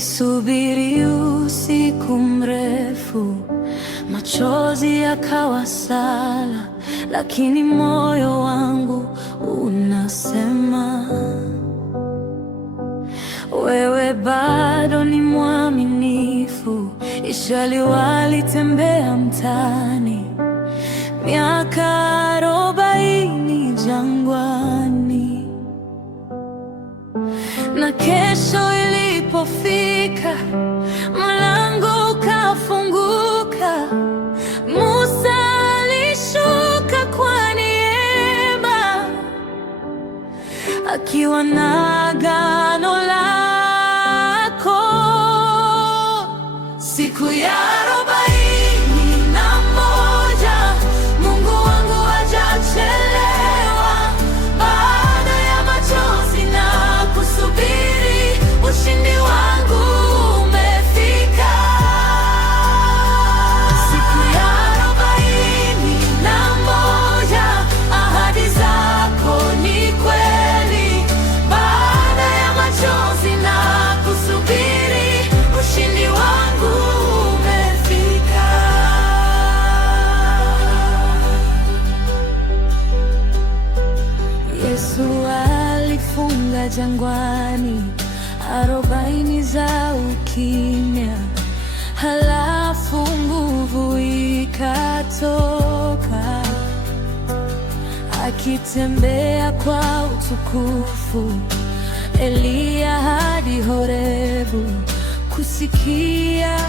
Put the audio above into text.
Nilisubiri usiku mrefu, machozi yakawa sala, lakini moyo wangu unasema wewe bado ni mwaminifu. Ishali walitembea mtaani miaka 40 jangwani, na kesho ilipofika mlango ukafunguka. Musa alishuka kwa neema, akiwa na agano lako. Siku ya 41 Mungu wangu hajachelewa. Baada ya machozi na kusubiri, ushindi wangu umefika. Siku ya 41, ahadi zako ni kweli. Baada ya machozi na kusubiri, ushindi wangu umefika. Yesu alifunga jangwani 40 za ukimya, halafu nguvu ikatoka, akitembea kwa utukufu. Eliya hadi Horebu kusikia